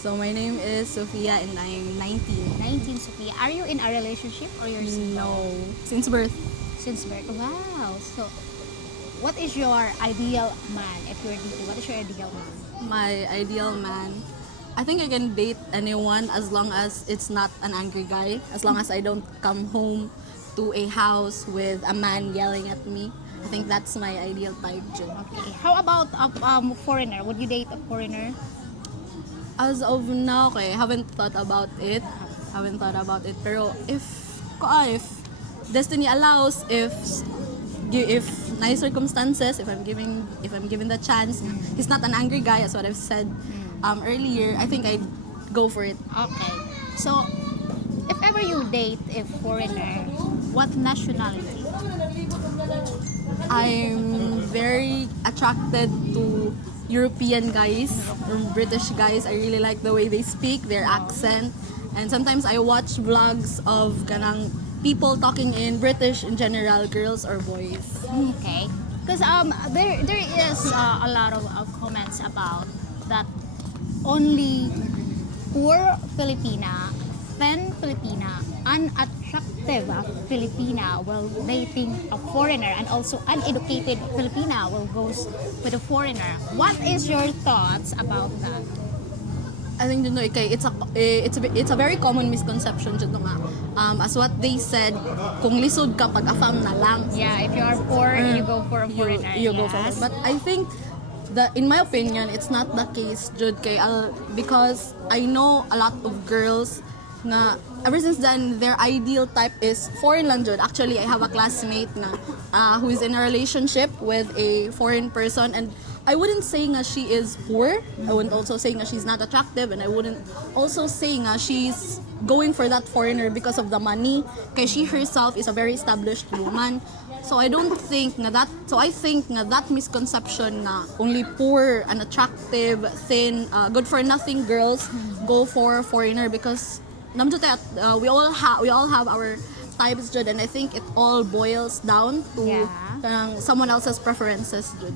So my name is Sophia and I'm 19. 19, Sophia. Are you in a relationship or you're single? No, since birth. Since birth. Wow. So, what is your ideal man if you're dating? What is your ideal man? My ideal man. I think I can date anyone as long as it's not an angry guy. As long as I don't come home to a house with a man yelling at me. I think that's my ideal type, Jun. Okay. How about a foreigner? Would you date a foreigner? As of now, okay, haven't thought about it. Pero if destiny allows, if nice circumstances, if I'm given the chance, he's not an angry guy, as what I've said earlier. I think I'd go for it. Okay. So, if ever you date a foreigner, what nationality? I'm very attracted to European guys or British guys. I really like the way they speak, their accent. And sometimes I watch vlogs of kanang people talking in British in general, girls or boys. Okay. Because there is a lot of comments about that only poor Filipina, thin Filipina, unattractive Filipina will dating a foreigner, and also uneducated Filipina will go with a foreigner. What is your thoughts about that? I think it's a very common misconception dito nga. As what they said, kung lisod ka pag afam na lang. Yeah, if you are poor, you go for a foreigner. You go for it. But I think in my opinion, it's not the case, Jud, because I know a lot of girls na ever since then their ideal type is foreign lang, Jud. Actually, I have a classmate na who is in a relationship with a foreign person, and I wouldn't say nga she is poor. I wouldn't also say nga she's not attractive, and I wouldn't also say nga she's going for that foreigner because of the money. Kaya she herself is a very established woman. So I think that misconception na only poor, unattractive, thin, good for nothing girls go for foreigner, because we all have our types, Jud, and I think it all boils down to someone else's preferences, Jud.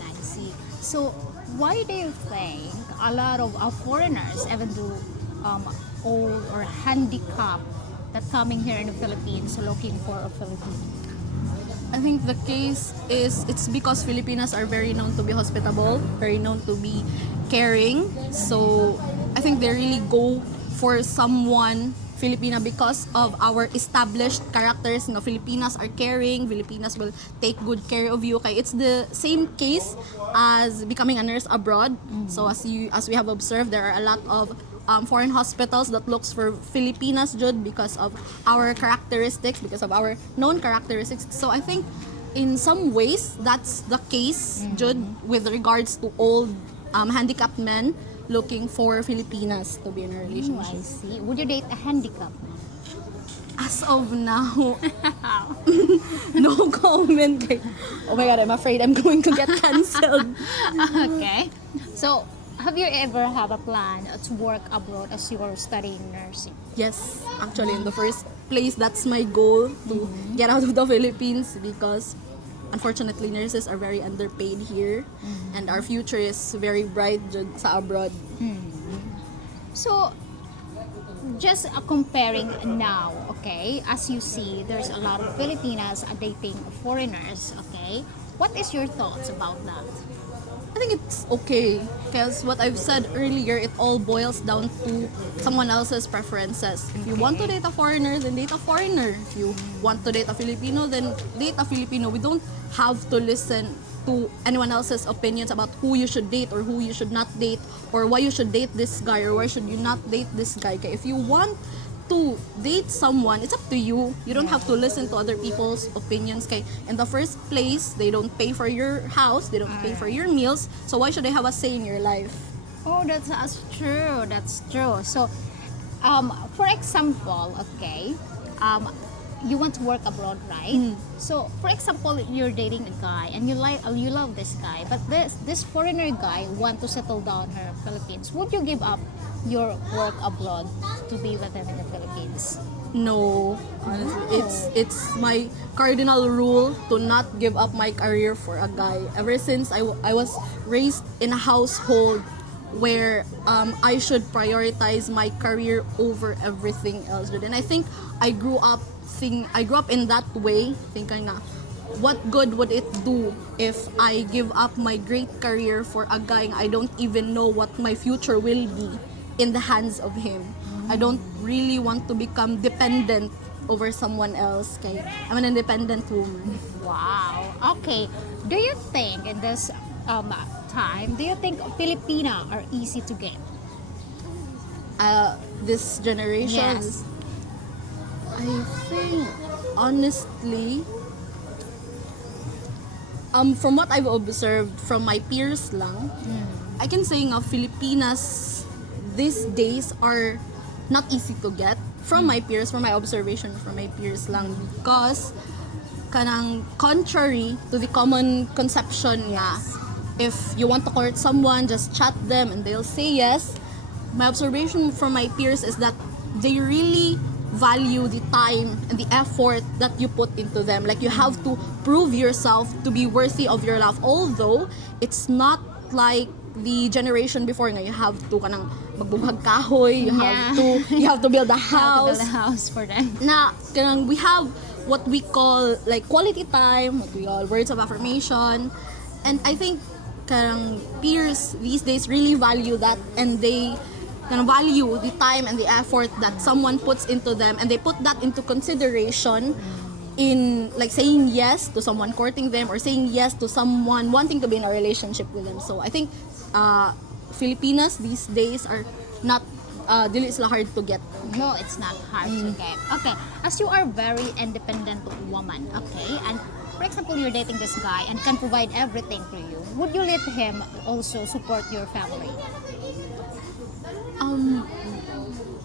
I see. So why do you think a lot of foreigners, even though old or handicapped, that coming here in the Philippines looking for a Filipino? I think the case is it's because Filipinas are very known to be hospitable, very known to be caring. So I think they really go for someone Filipina because of our established characters. You know, Filipinas are caring. Filipinas will take good care of you. Okay, it's the same case as becoming a nurse abroad. So as we have observed, there are a lot of foreign hospitals that looks for Filipinas, Jud, because of our characteristics, because of our known characteristics. So I think in some ways that's the case, Jud, with regards to old handicapped men looking for Filipinas to be in a relationship. I see. Would you date a handicapped man? As of now, no comment. Oh my God, I'm afraid I'm going to get cancelled. Okay. So, have you ever have a plan to work abroad as you are studying nursing? Yes, actually, in the first place, that's my goal to get out of the Philippines, because unfortunately, nurses are very underpaid here, and our future is very bright sa abroad. So, just comparing now, okay, as you see, there's a lot of Filipinas dating foreigners, okay? What is your thoughts about that? I think it's okay, because what I've said earlier, it all boils down to someone else's preferences. If you want to date a foreigner, then date a foreigner. If you want to date a Filipino, then date a Filipino. We don't have to listen to anyone else's opinions about who you should date or who you should not date, or why you should date this guy or why should you not date this guy. Okay? If you want to date someone, it's up to you. You don't have to listen to other people's opinions. Okay? In the first place, they don't pay for your house, they don't pay for your meals, so why should they have a say in your life? Oh, that's true. That's true. So, for example, okay, you want to work abroad, right? So, for example, you're dating a guy and you love this guy, but this foreigner guy want to settle down here in the Philippines. Would you give up your work abroad to be with him in the Philippines? No, honestly, it's my cardinal rule to not give up my career for a guy. Ever since I was raised in a household where I should prioritize my career over everything else. And I think I grew up in that way, thinking na what good would it do if I give up my great career for a guy I don't even know what my future will be in the hands of him. I don't really want to become dependent over someone else. Okay? I'm an independent woman. Wow. Okay. Do you think in this time, do you think Filipina are easy to get? This generation, Yes. I think honestly, from what I've observed from my peers lang, I can say nga Filipinas these days are not easy to get from my peers, from my observation from my peers lang, because kanang contrary to the common conception nga, if you want to court someone, just chat them and they'll say yes. My observation from my peers is that they really value the time and the effort that you put into them. Like, you have to prove yourself to be worthy of your love. Although it's not like the generation before nga, you have to kanang magbuhag kahoy, you have to build a How to house. build a house for them. Na kanang we have what we call like quality time, what we call words of affirmation, and I think kanang peers these days really value that, and they kanang value the time and the effort that someone puts into them, and they put that into consideration in like saying yes to someone courting them or saying yes to someone wanting to be in a relationship with them. So I think Filipinas these days are not dili sila hard to get. No, it's not hard to get. Okay, as you are very independent woman, okay, and for example, you're dating this guy and can provide everything for you, would you let him also support your family?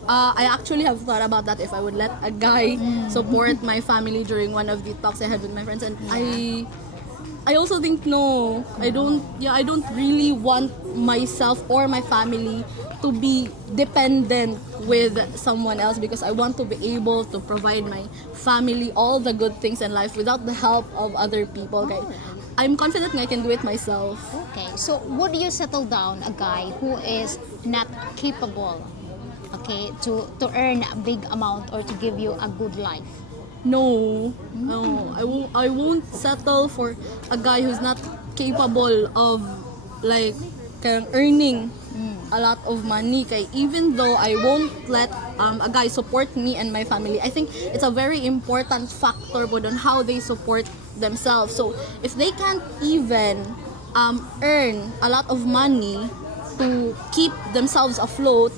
I actually have thought about that, if I would let a guy support my family during one of the talks I had with my friends, and I also think no. I don't really want myself or my family to be dependent with someone else, because I want to be able to provide my family all the good things in life without the help of other people. Okay? I'm confident I can do it myself. Okay, so would you settle down a guy who is not capable, okay, to earn a big amount or to give you a good life? No, I won't settle for a guy who's not capable of like earning a lot of money. Kay even though I won't let a guy support me and my family, I think it's a very important factor on how they support themselves. So if they can't even earn a lot of money to keep themselves afloat,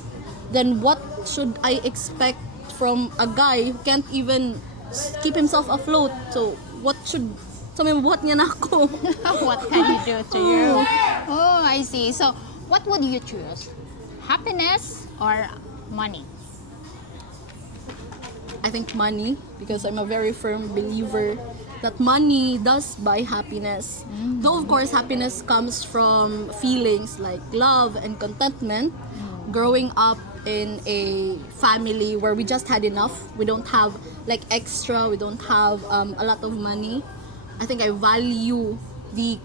then what should I expect from a guy who can't even keep himself afloat? So may buhat niya na ako. What can he do to you? Oh, I see. So what would you choose? Happiness or money? I think money, because I'm a very firm believer that money does buy happiness. Though of course happiness comes from feelings like love and contentment. Growing up in a family where we just had enough, we don't have like extra, we don't have a lot of money, I think I value the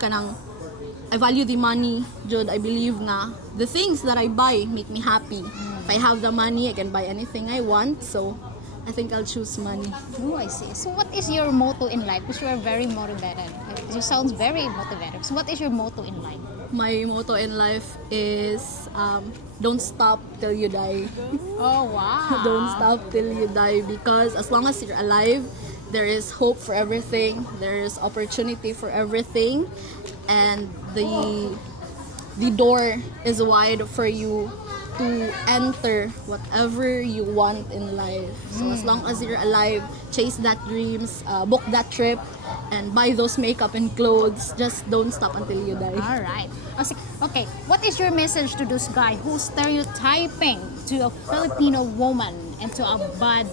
money, Jud. I believe na the things that I buy make me happy. If I have the money, I can buy anything I want. So I think I'll choose money. Oh, I see. So what is your motto in life? Because you are very motivated. You sound very motivated. So what is your motto in life? My motto in life is don't stop till you die. Oh, wow. Don't stop till you die, because as long as you're alive, there is hope for everything, there is opportunity for everything, and the door is wide for you to enter whatever you want in life. So as long as you're alive, chase that dreams, book that trip, and buy those makeup and clothes. Just don't stop until you die. All right. Okay, what is your message to this guy who's stereotyping to a Filipino woman into a bad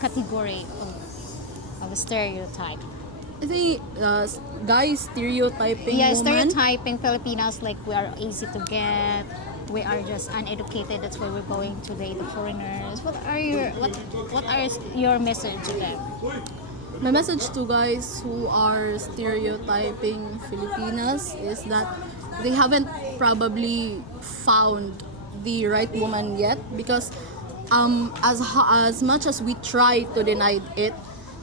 category of a stereotype? I think guys stereotyping Yeah, woman. stereotyping Filipinos like we are easy to get, we are just uneducated, that's why we're going to date the foreigners. What are your message to them? My message to guys who are stereotyping Filipinas is that they haven't probably found the right woman yet, because as much as we try to deny it,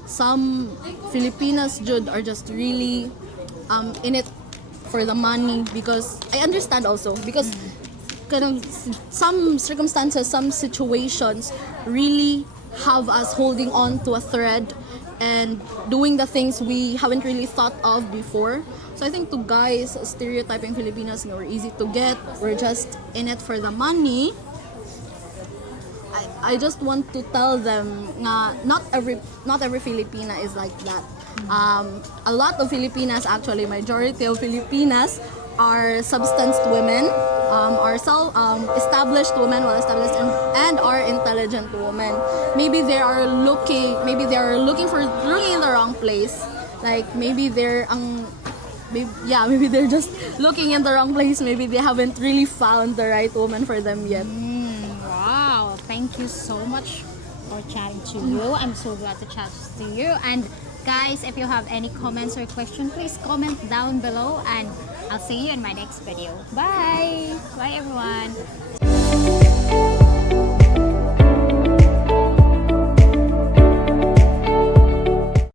some Filipinas Jud are just really in it for the money. Because I understand also, because kind of some circumstances, some situations really have us holding on to a thread and doing the things we haven't really thought of before. So I think to guys stereotyping Filipinas, we're easy to get, we're just in it for the money, I just want to tell them na not every Filipina is like that. A lot of Filipinas, actually majority of Filipinas, are substanced women, established women, well established, and are intelligent women. Maybe they are looking in the wrong place. Like maybe maybe they're just looking in the wrong place. Maybe they haven't really found the right woman for them yet. Wow, thank you so much for chatting to you. I'm so glad to chat to you. And guys, if you have any comments or questions, please comment down below, and I'll see you in my next video. Bye! Bye everyone!